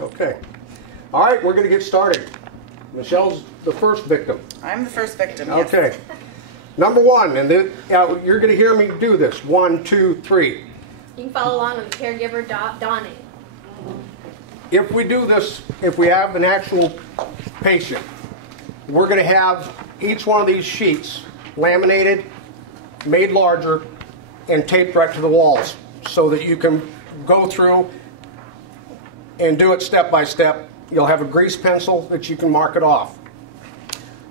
Okay. All right, we're going to get started. Michelle's the first victim. I'm the first victim, yes. Okay. Number one, and then you're going to hear me do this. 1, 2, 3. You can follow along with the caregiver donning. If we do this, if we have an actual patient, we're going to have each one of these sheets laminated, made larger, and taped right to the walls so that you can go through and do it step by step. You'll have a grease pencil that you can mark it off.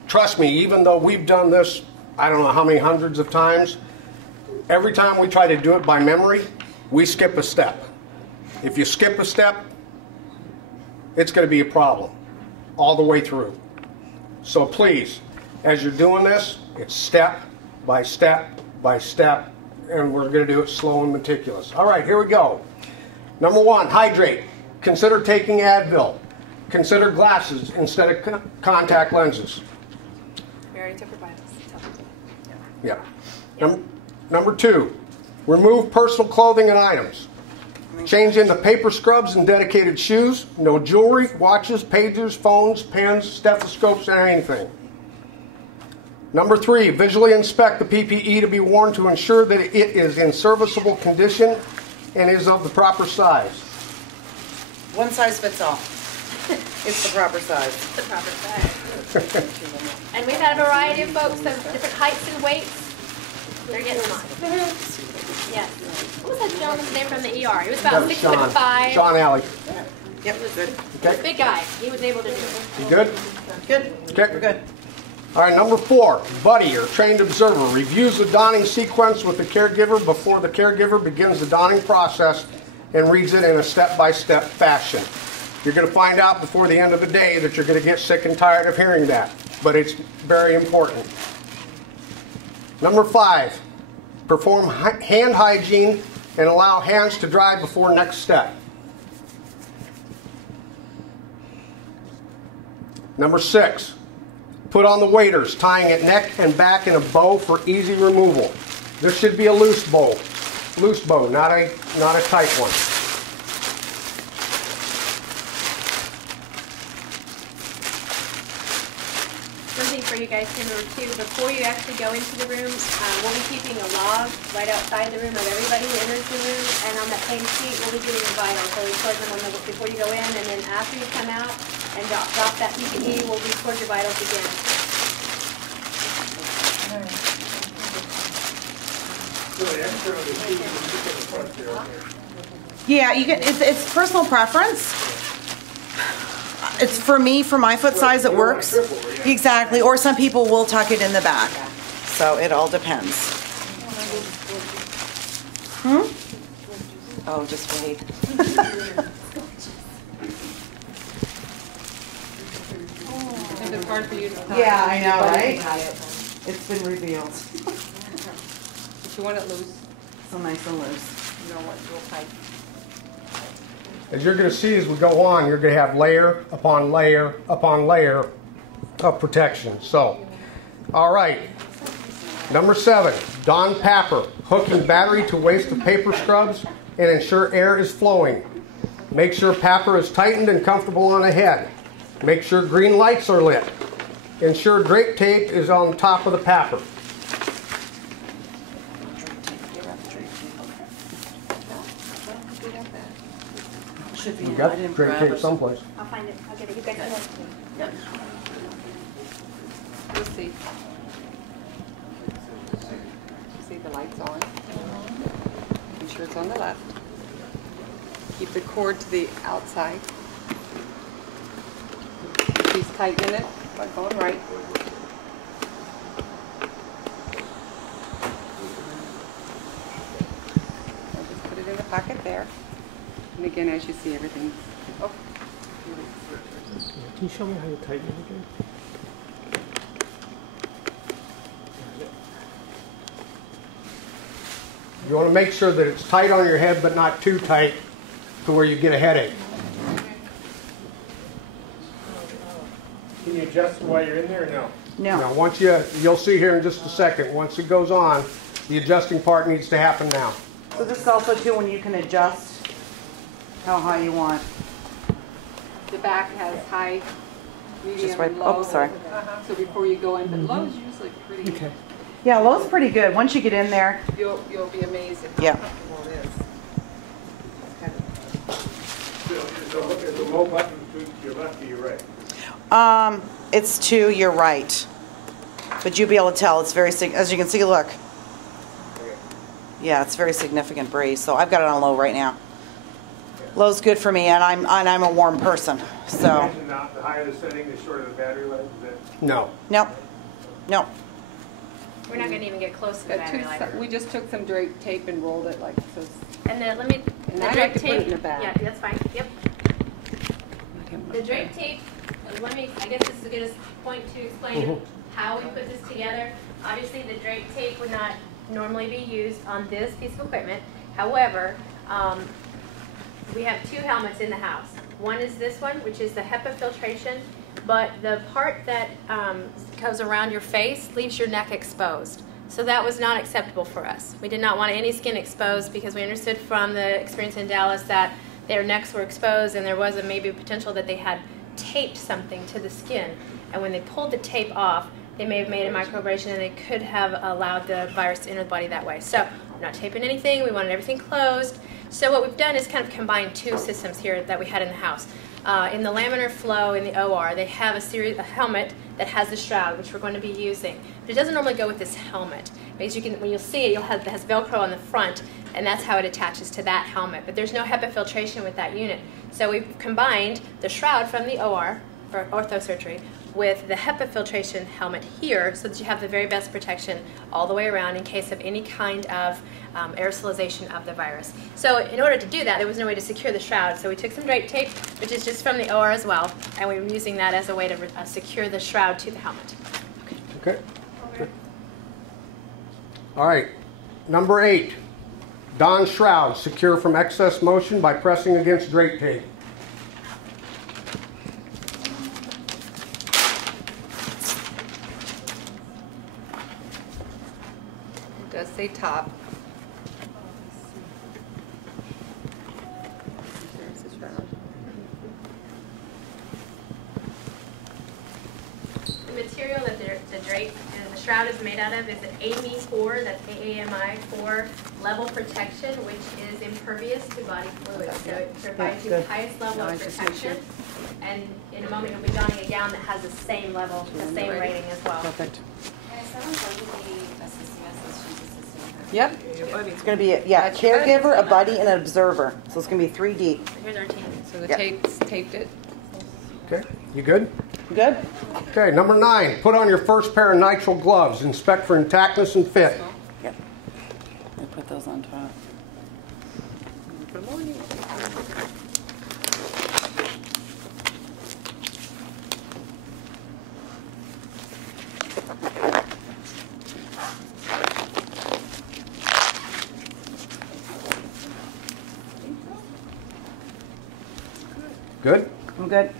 Trust me, even though we've done this, I don't know how many hundreds of times, every time we try to do it by memory, we skip a step. If you skip a step, it's going to be a problem all the way through. So please, as you're doing this, it's step by step by step, and we're going to do it slow and meticulous. All right, here we go. Number one, hydrate. Consider taking Advil. Consider glasses instead of contact lenses. We already took her vitals. Yeah. Number two, remove personal clothing and items. Change into paper scrubs and dedicated shoes. No jewelry, watches, pagers, phones, pens, stethoscopes, and anything. Number three, visually inspect the PPE to be worn to ensure that it is in serviceable condition and is of the proper size. One size fits all. It's the proper size. It's the proper size. And we've had a variety of folks of different heights and weights. They're getting them on. Yes. What was that gentleman's name from the ER? He was about 6'5". Sean Alley. Yep, good. Okay. Big guy. He was able to do it. You good? Good. Okay. We're good. All right, number four, buddy or trained observer reviews the donning sequence with the caregiver before the caregiver begins the donning process and reads it in a step-by-step fashion. You're going to find out before the end of the day that you're going to get sick and tired of hearing that, but it's very important. Number five, perform hand hygiene and allow hands to dry before next step. Number six, put on the waders, tying at neck and back in a bow for easy removal. This should be a loose bow, not a tight one. Something for you guys to remember too, before you actually go into the room, we'll be keeping a log right outside the room of everybody who enters the room, and on that same sheet we'll be doing a vital, so we record them before you go in, and then after you come out and drop that PPE, we'll record your vitals again. Yeah, you can. It's personal preference. It's for me, for my foot size, it works. Exactly. Or some people will tuck it in the back. So it all depends. Oh, just wait. It's hard for you to tell. Yeah, I know, right? It's been revealed. If you want it loose, So nice and loose. you know what, real tight. As you're going to see as we go on, you're going to have layer upon layer upon layer of protection. So, all right. Number 7, don PAPR, hooking battery to waist of paper scrubs and ensure air is flowing. Make sure PAPR is tightened and comfortable on the head. Make sure green lights are lit. Ensure drape tape is on top of the PAPR. You got drape tape someplace. I'll find it. I'll get it. You guys know. Yep. You'll see. See the lights on. Make sure it's on the left. Keep the cord to the outside. Please tighten it by going right. So just put it in the pocket there. And again, as you see, everything. Oh. Can you show me how you tighten it again? You want to make sure that it's tight on your head, but not too tight to where you get a headache. Can you adjust while you're in there or no? No. Now, once you'll see here in just a second, once it goes on, the adjusting part needs to happen now. So this is also too when you can adjust how high you want. The back has high, medium, Just right- and low. oh, sorry. So before you go in, but Lowe's usually pretty. Okay. Yeah, Lowe's pretty good. Once you get in there. You'll be amazed at how Yeah. comfortable it is. Is the low button to your left or your right? It's to your right. But you'll be able to tell it's very, as you can see, look. Yeah, it's very significant breeze. So I've got it on low right now. Low's good for me, and I'm a warm person. So And the higher the setting, the shorter the battery life. Is that? No. nope, nope. We're not gonna even get close to the battery life. We just took some drape tape and rolled it like so. And then let me, And the I drape like to put it tape. in the bag. Yeah, that's fine, yep. The drape tape, let me, I guess this is a good point to explain how we put this together. Obviously, the drape tape would not normally be used on this piece of equipment. However, we have two helmets in the house. One is this one, which is the HEPA filtration, but the part that goes around your face leaves your neck exposed. So that was not acceptable for us. We did not want any skin exposed because we understood from the experience in Dallas that their necks were exposed and there was maybe a potential that they had taped something to the skin. And when they pulled the tape off, they may have made a microabrasion and they could have allowed the virus to enter the body that way. So we're not taping anything. We wanted everything closed. So what we've done is kind of combine two systems here that we had in the house. In the laminar flow in the OR, they have a helmet that has the shroud, which we're going to be using. But it doesn't normally go with this helmet. Because when you'll see it, it has Velcro on the front, and that's how it attaches to that helmet. But there's no HEPA filtration with that unit. So we've combined the shroud from the OR for orthosurgery with the HEPA filtration helmet here so that you have the very best protection all the way around in case of any kind of aerosolization of the virus. So in order to do that, there was no way to secure the shroud. So we took some drape tape, which is just from the OR as well, and we were using that as a way to secure the shroud to the helmet. Okay. All right. Number 8. Don shroud secure from excess motion by pressing against drape tape. It does say top. There's the shroud. The material that the drape and the shroud is made out of is an AAMI4, that's AAMI4 level protection, which is impervious to body fluid. So it provides you the highest level of protection. And in a moment, you'll be donning a gown that has the same level, the same rating as well. Perfect. Assisting Yep. It's going to be a caregiver, a buddy, and an observer. So it's going to be 3 deep. Here's our team. So the Yep. taped it. Okay. You good? Good? Okay. Number 9. Put on your first pair of nitrile gloves. Inspect for intactness and fit. Yep. I put those on top. Good? I'm good.